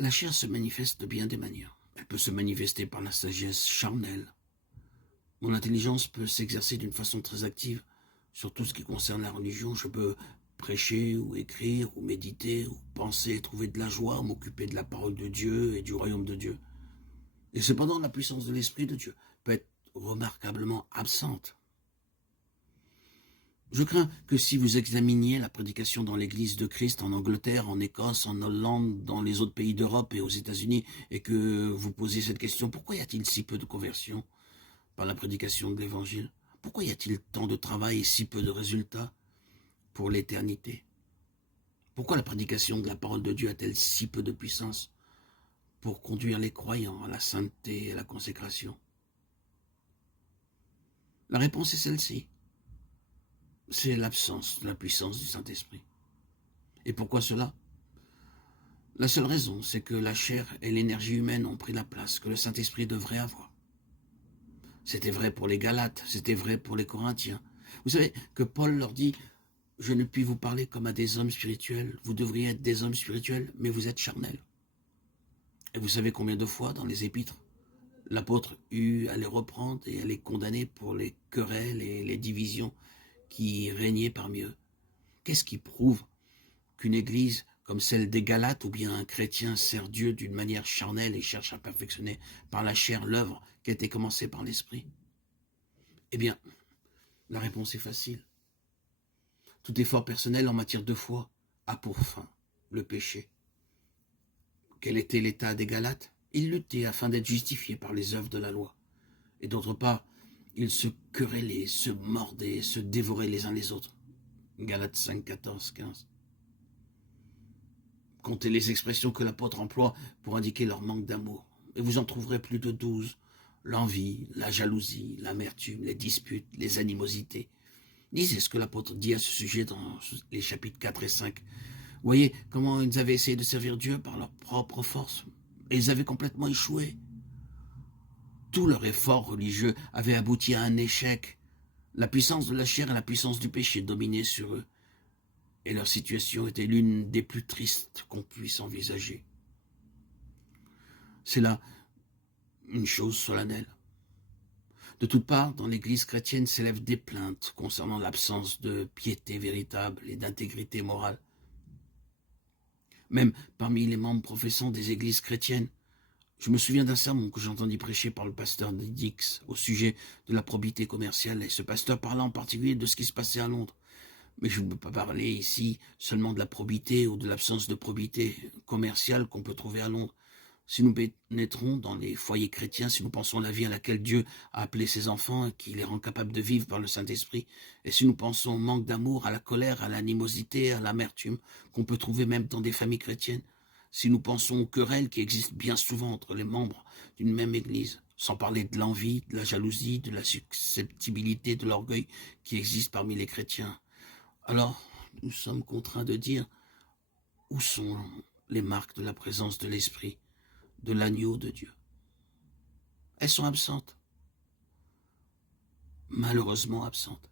La chair se manifeste de bien des manières. Elle peut se manifester par la sagesse charnelle. Mon intelligence peut s'exercer d'une façon très active sur tout ce qui concerne la religion. Je peux prêcher ou écrire ou méditer ou penser, trouver de la joie, m'occuper de la parole de Dieu et du royaume de Dieu. Et cependant, la puissance de l'Esprit de Dieu peut être remarquablement absente. Je crains que si vous examiniez la prédication dans l'Église de Christ en Angleterre, en Écosse, en Hollande, dans les autres pays d'Europe et aux États-Unis, et que vous posiez cette question, pourquoi y a-t-il si peu de conversions par la prédication de l'Évangile? Pourquoi y a-t-il tant de travail et si peu de résultats pour l'éternité? Pourquoi la prédication de la parole de Dieu a-t-elle si peu de puissance pour conduire les croyants à la sainteté et à la consécration? La réponse est celle-ci. C'est l'absence de la puissance du Saint-Esprit. Et pourquoi cela? La seule raison, c'est que la chair et l'énergie humaine ont pris la place que le Saint-Esprit devrait avoir. C'était vrai pour les Galates, c'était vrai pour les Corinthiens. Vous savez que Paul leur dit « Je ne puis vous parler comme à des hommes spirituels, vous devriez être des hommes spirituels, mais vous êtes charnels. » Et vous savez combien de fois dans les épîtres, l'apôtre eut à les reprendre et à les condamner pour les querelles et les divisions qui régnaient parmi eux. Qu'est-ce qui prouve qu'une église comme celle des Galates ou bien un chrétien sert Dieu d'une manière charnelle et cherche à perfectionner par la chair l'œuvre qui a été commencée par l'esprit? Eh bien, la réponse est facile. Tout effort personnel en matière de foi a pour fin le péché. Quel était l'état des Galates? Ils luttaient afin d'être justifiés par les œuvres de la loi. Et d'autre part, ils se querellaient, se mordaient, se dévoraient les uns les autres. Galates 5, 14, 15. Comptez les expressions que l'apôtre emploie pour indiquer leur manque d'amour. Et vous en trouverez plus de 12. L'envie, la jalousie, l'amertume, les disputes, les animosités. Lisez ce que l'apôtre dit à ce sujet dans les chapitres 4 et 5. Voyez comment ils avaient essayé de servir Dieu par leur propre force. Et ils avaient complètement échoué. Tout leur effort religieux avait abouti à un échec. La puissance de la chair et la puissance du péché dominaient sur eux. Et leur situation était l'une des plus tristes qu'on puisse envisager. C'est là une chose solennelle. De toutes parts, dans l'Église chrétienne s'élèvent des plaintes concernant l'absence de piété véritable et d'intégrité morale. Même parmi les membres professants des églises chrétiennes, je me souviens d'un sermon que j'entendis prêcher par le pasteur Dix au sujet de la probité commerciale, et ce pasteur parlait en particulier de ce qui se passait à Londres. Mais je ne peux pas parler ici seulement de la probité ou de l'absence de probité commerciale qu'on peut trouver à Londres. Si nous pénétrons dans les foyers chrétiens, si nous pensons à la vie à laquelle Dieu a appelé ses enfants et qui les rend capables de vivre par le Saint-Esprit, et si nous pensons au manque d'amour, à la colère, à l'animosité, à l'amertume qu'on peut trouver même dans des familles chrétiennes, si nous pensons aux querelles qui existent bien souvent entre les membres d'une même église, sans parler de l'envie, de la jalousie, de la susceptibilité, de l'orgueil qui existent parmi les chrétiens, alors nous sommes contraints de dire où sont les marques de la présence de l'Esprit, de l'agneau de Dieu. Elles sont absentes, malheureusement absentes.